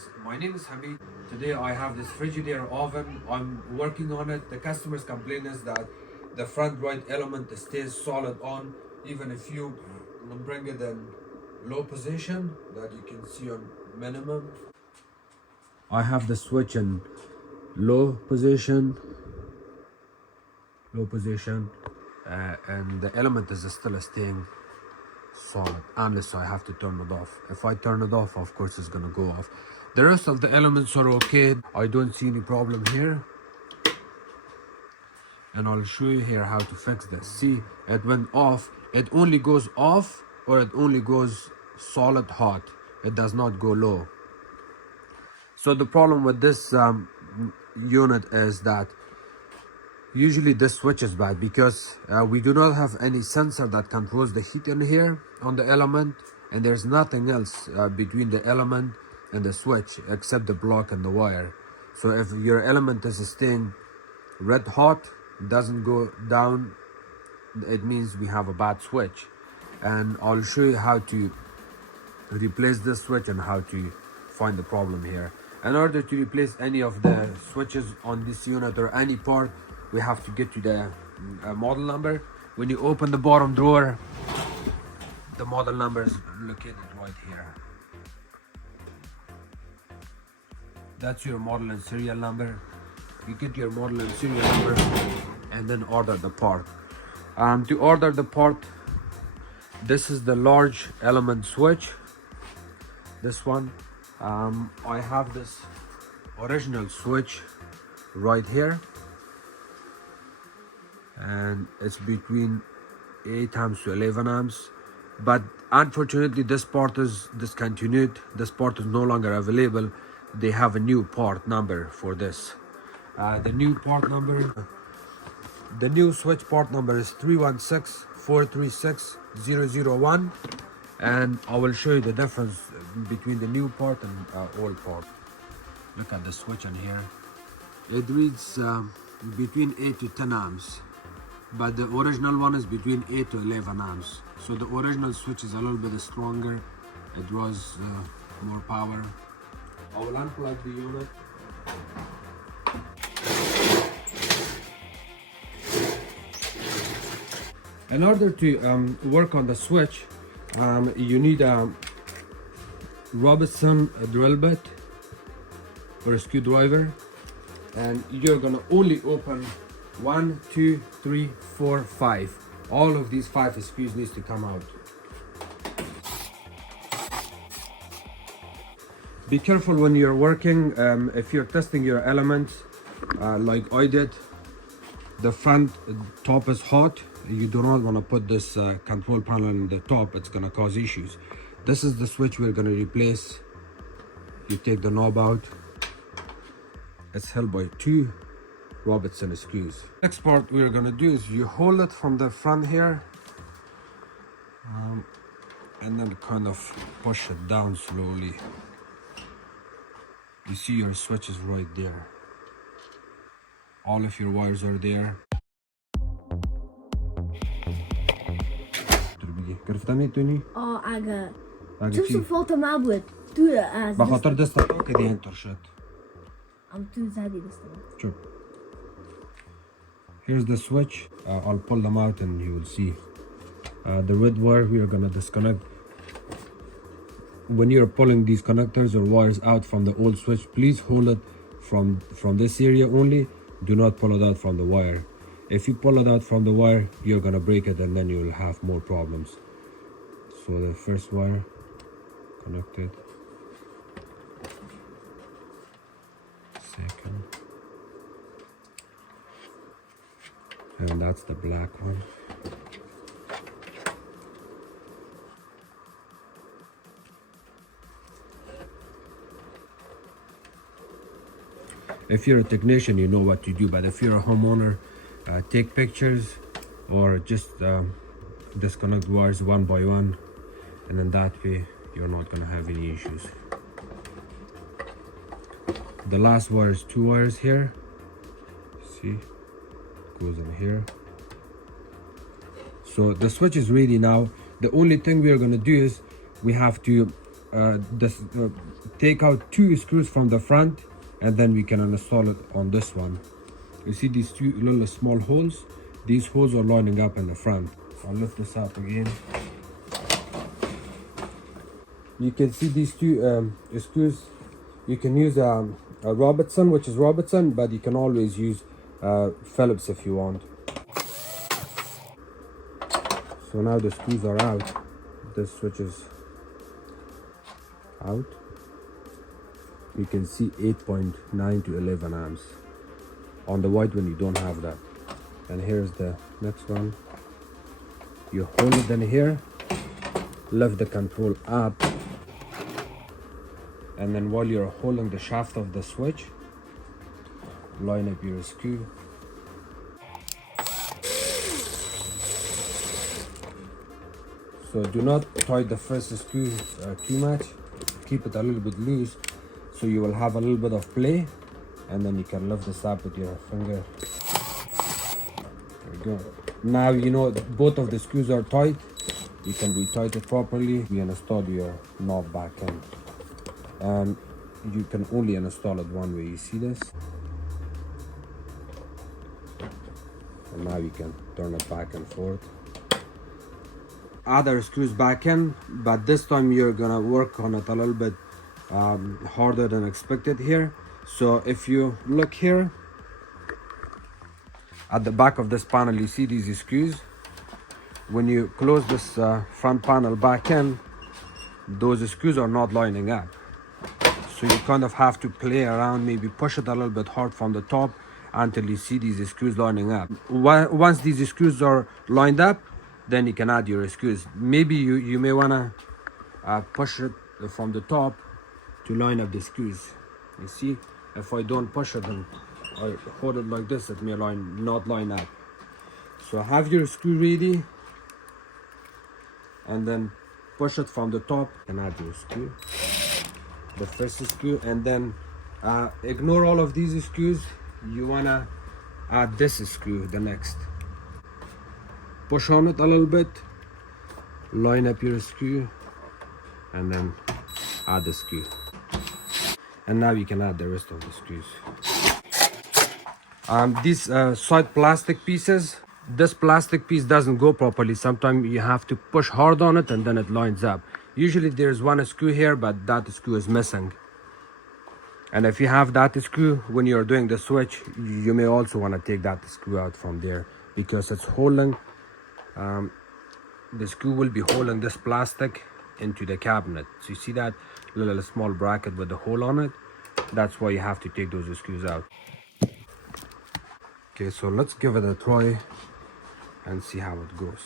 friends, my name is Hamid. Today I have this Frigidare oven. I'm working on it. The customer's complaint is that the front right element stays solid on even if you bring it in low position that you can see on minimum. I have the switch in low position, and the element is still staying solid unless I have to turn it off. If I turn it off, of course it's gonna go off. The rest of the elements are okay. I don't see any problem here, and I'll show you here how to fix this. See, it went off. It only goes off or it only goes solid hot. It does not go low. So the problem with this unit is that usually this switch is bad because we do not have any sensor that controls the heat in here on the element, and there's nothing else between the element and the switch except the block and the wire. So if your element is staying red hot, doesn't go down, it means we have a bad switch. And I'll show you how to replace this switch and how to find the problem here. In order to replace any of the switches on this unit or any part, we have to get to the model number. When you open the bottom drawer, the model number is located right here. That's your model and serial number. You get your model and serial number and then order the part. To order the part, this is the large element switch. This one. I have this original switch right here, and it's between 8 amps to 11 amps, but unfortunately this part is discontinued. This part is no longer available. They have a new part number for this. The new switch part number is 316-436-001, and I will show you the difference between the new part and old part. Look at the switch in here. It reads between 8 to 10 amps, but the original one is between 8 to 11 amps. So the original switch is a little bit stronger. It draws more power. I will unplug the unit. In order to work on the switch, you need a Robertson drill bit or a screwdriver, and you're gonna only open 1, 2, 3, 4, 5. All of these 5 screws needs to come out. Be careful when you're working. If you're testing your elements like I did, the front top is hot. You do not want to put this control panel in the top. It's going to cause issues. This is the switch we're going to replace. You take the knob out. It's held by 2 Robertson screws. Next part we're going to do is you hold it from the front here, and then kind of push it down slowly. You see your switch is right there. All of your wires are there. اگه شو فوتو معبود تو از بخاطر دستك كده انترشت. عم تزادي دستك. شوف. Here's the switch. I'll pull them out and you will see. The red wire we are gonna disconnect. When you're pulling these connectors or wires out from the old switch, please hold it from this area only. Do not pull it out from the wire. If you pull it out from the wire, you're gonna break it and then you'll have more problems. So the first wire connected, second, and that's the black one. If you're a technician, you know what to do, but if you're a homeowner, take pictures or just disconnect wires one by one, and then that way you're not going to have any issues. The last wire is 2 wires here. See, goes in here. So the switch is ready now. The only thing we are going to do is we have to take out 2 screws from the front, and then we can install it on this one. You see these 2 little small holes? These holes are lining up in the front. I'll lift this up again. You can see these 2 screws. You can use a Robertson, which is Robertson, but you can always use Phillips if you want. So now the screws are out. This switch is out. You can see 8.9 to 11 amps. On the white one you don't have that. And here's the next one. You hold it in here, lift the control up, and then while you're holding the shaft of the switch, line up your screw. So do not tighten the first screw too much. Keep it a little bit loose so you will have a little bit of play, and then you can lift this up with your finger. There we go. Now you know both of the screws are tight. You can retighten it properly. You install your knob back in, and you can only install it one way. You see this? And now you can turn it back and forth. Other screws back in, but this time you're gonna work on it a little bit harder than expected here. So if you look here at the back of this panel, you see these screws. When you close this front panel back in, those screws are not lining up. So you kind of have to play around, maybe push it a little bit hard from the top until you see these screws lining up. Once these screws are lined up, then you can add your screws. Maybe you may wanna push it from the top to line up the screws. You see, if I don't push it and I hold it like this, it may not line up. So have your screw ready, and then push it from the top and add your screw, the first screw, and then ignore all of these screws. You wanna add this screw, the next. Push on it a little bit, line up your screw, and then add the screw. And now you can add the rest of the screws. These side plastic pieces, this plastic piece doesn't go properly. Sometimes you have to push hard on it and then it lines up. Usually there's one screw here, but that screw is missing. And if you have that screw, when you're doing the switch, you may also want to take that screw out from there, because it's holding, the screw will be holding this plastic into the cabinet. So you see that little small bracket with the hole on it? That's why you have to take those screws out. Okay, so let's give it a try and see how it goes.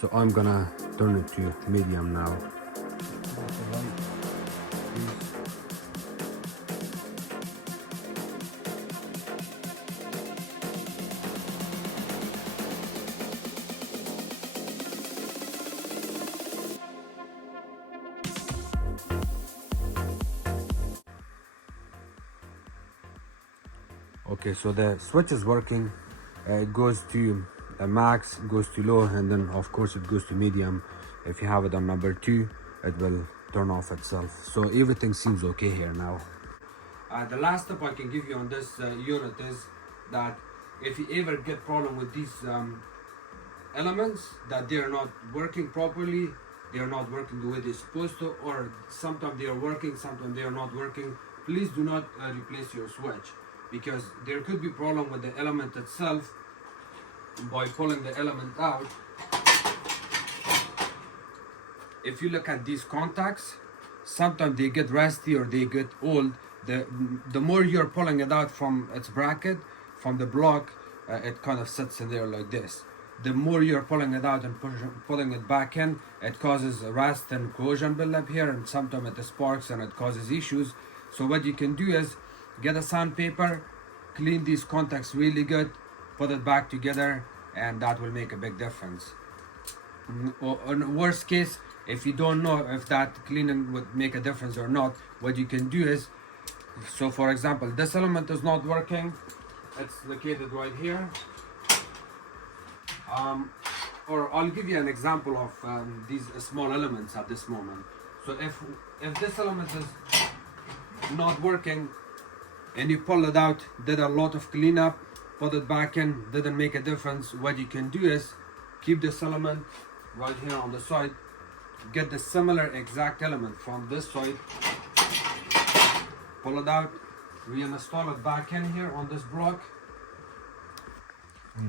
So I'm gonna turn it to medium now. Okay, so the switch is working. It goes to max, goes to low, and then of course it goes to medium. If you have it on number 2, it will turn off itself. So everything seems okay here now. The last tip I can give you on this unit is that if you ever get problem with these elements, that they are not working properly, they are not working the way they're supposed to, or sometimes they are working, sometimes they are not working, please do not replace your switch, because there could be problem with the element itself. By pulling the element out, if you look at these contacts, sometimes they get rusty or they get old. The more you're pulling it out from its bracket, from the block, it kind of sits in there like this. The more you're pulling it out and pulling it back in, it causes rust and corrosion buildup here, and sometimes it sparks and it causes issues. So what you can do is, get a sandpaper, clean these contacts really good, put it back together, and that will make a big difference. Or in worst case, if you don't know if that cleaning would make a difference or not, what you can do is, so for example, this element is not working, it's located right here. Or I'll give you an example of these small elements at this moment. So if this element is not working and you pull it out, did a lot of cleanup, put it back in, didn't make a difference, what you can do is keep this element right here on the side, get the similar exact element from this side, pull it out, reinstall it back in here on this block.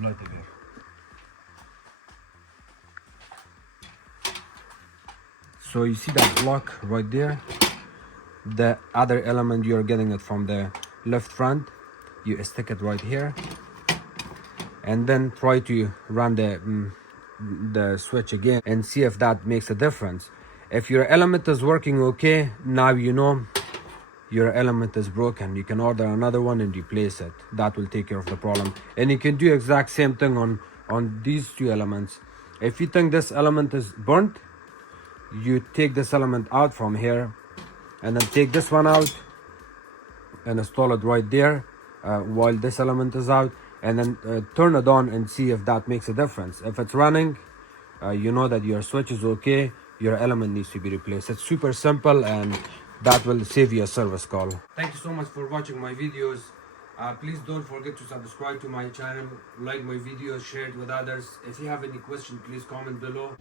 Light it there. So you see that block right there, the other element, you're getting it from the left front, you stick it right here and then try to run the switch again and see if that makes a difference. If your element is working okay, now you know your element is broken. You can order another one and replace it. That will take care of the problem. And you can do exact same thing on these two elements. If you think this element is burnt, you take this element out from here and then take this one out and install it right there while this element is out, and then turn it on and see if that makes a difference. If it's running, you know that your switch is okay, your element needs to be replaced. It's super simple and that will save you a service call. Thank you so much for watching my videos. Please don't forget to subscribe to my channel, like my videos, share it with others. If you have any questions, please comment below.